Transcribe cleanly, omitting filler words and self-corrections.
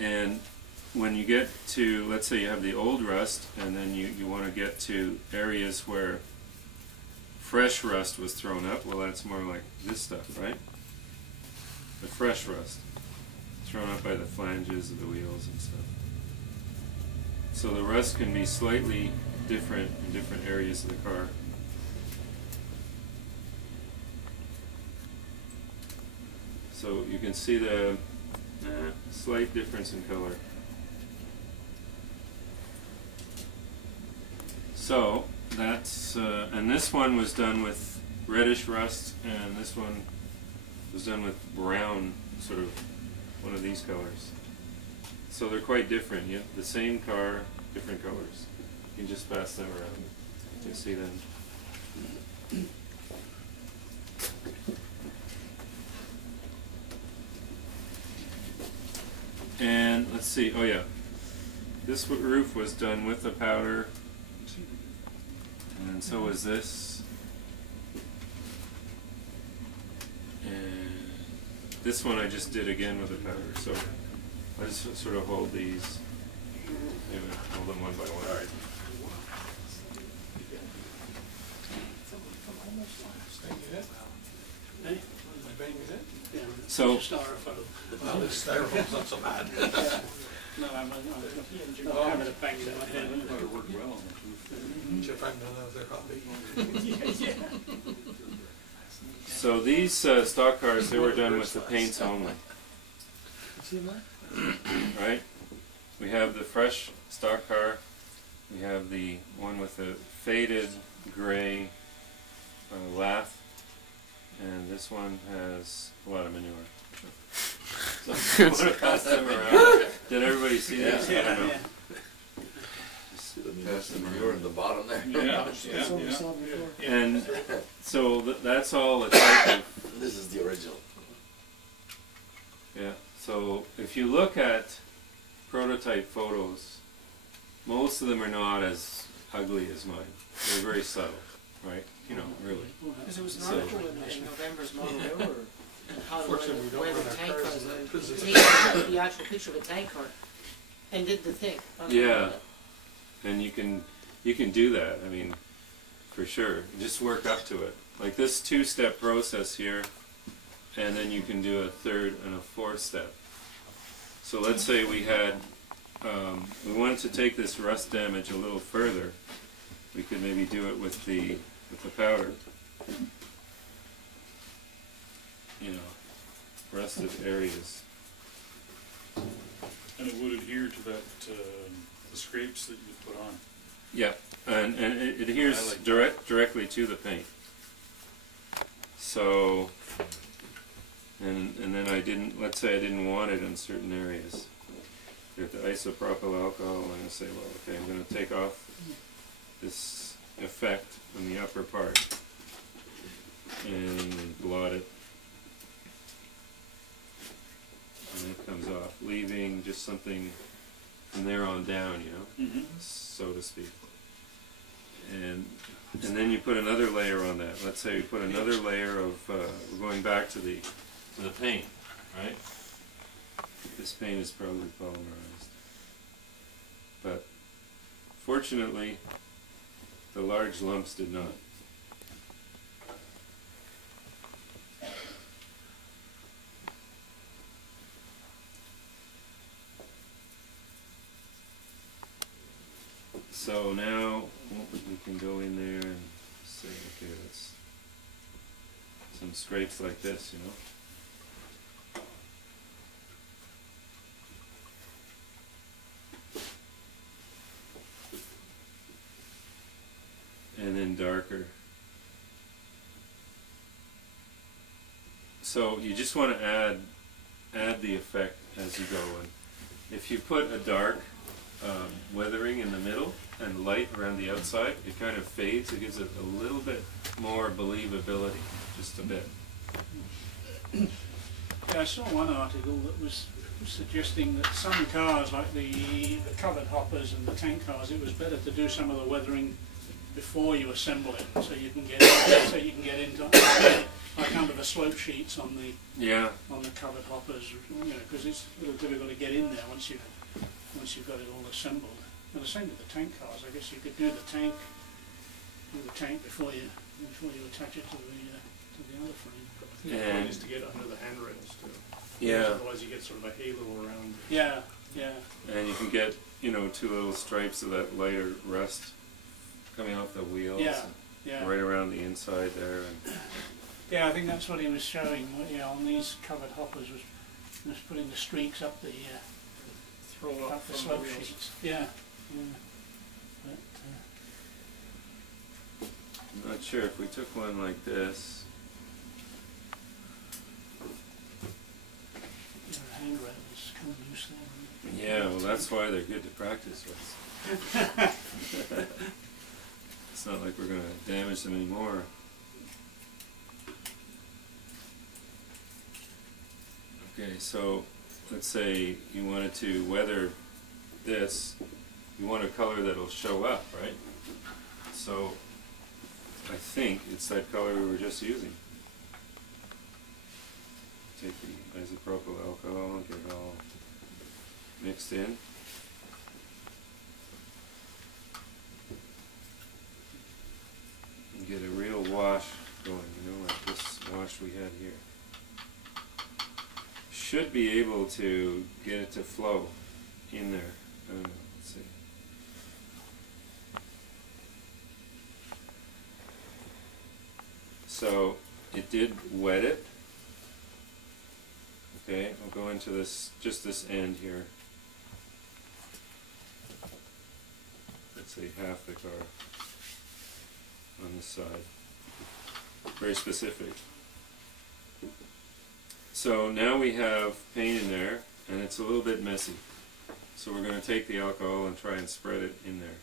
And when you get to, let's say you have the old rust, and then you want to get to areas where fresh rust was thrown up, well, that's more like this stuff, right? The fresh rust thrown up by the flanges of the wheels and stuff. So the rust can be slightly different in different areas of the car. So you can see the slight difference in color. So that's, and this one was done with reddish rust, and this one was done with brown, sort of one of these colors. So they're quite different. You have the same car, different colors. You can just pass them around. You can see them. And let's see, oh yeah, this roof was done with the powder, and so was this. And this one I just did again with the powder, so I just sort of hold these, maybe hold them one by one. All right. So, well, this styrofoam's not so bad. No, I'm having a bang in my head. It worked well. Should find another copy. so these stock cars, they were done with the paints only. Right? We have the fresh stock car. We have the one with the faded gray lath. And this one has a lot of manure. So I want to pass them around. Did everybody see this? Yeah, I don't know. Pass the manure at the bottom there. Yeah. And so that's all the type of... This is the original. Yeah. So if you look at prototype photos, most of them are not as ugly as mine. They're very subtle, right? You know, really. Because there was an article in November's Modular where the tank cars, taking the actual picture of a tank car and did the thing. Yeah, and you can do that. I mean, for sure. Just work up to it. Like this two-step process here, and then you can do a third and a fourth step. So let's say we had, we wanted to take this rust damage a little further. We could maybe do it with the powder, you know, rusted areas. And it would adhere to that, the scrapes that you put on. Yeah, and it adheres like directly to the paint. So, and then I didn't, let's say I didn't want it in certain areas. You have the isopropyl alcohol, and I'm going to say, well, okay, I'm going to take off this effect on the upper part and blot it, and it comes off, leaving just something from there on down, you know, so to speak. And then you put another layer on that. Let's say you put another layer of we're going back to the paint, right? This paint is probably polymerized, but fortunately the large lumps did not. So now we can go in there and say, okay, that's some scrapes like this, you know. And then darker. So you just want to add the effect as you go in. If you put a dark weathering in the middle and light around the outside, it kind of fades. It gives it a little bit more believability, just a bit. Yeah, I saw one article that was suggesting that some cars, like the covered hoppers and the tank cars, it was better to do some of the weathering before you assemble it, so you can get into like under the slope sheets on the covered hoppers, you know, because it's a little difficult to get in there once you've got it all assembled. And the same with the tank cars. I guess you could do the tank before you attach it to the other frame. The point is to get under the handrails too. Yeah. Otherwise you get sort of a halo around. Yeah, yeah. And you can get, you know, two little stripes of that lighter rust coming off the wheels. Yeah, yeah. Right around the inside there. And Yeah, I think that's what he was showing. You know, on these covered hoppers was putting the streaks up the up the slope sheets. Yeah, yeah. But, I'm not sure if we took one like this. your handrails come loose there. Yeah, well, that's why they're good to practice with. It's not like we're going to damage them anymore. Okay, so let's say you wanted to weather this. You want a color that'll show up, right? So I think it's that color we were just using. Take the isopropyl alcohol and get it all mixed in. And get a real wash going, you know, like this wash we had here. Should be able to get it to flow in there. I don't know, let's see. So it did wet it. Okay, I'll go into this, just this end here. Let's say half the car on this side. Very specific. So now we have paint in there, and it's a little bit messy. So we're going to take the alcohol and try and spread it in there.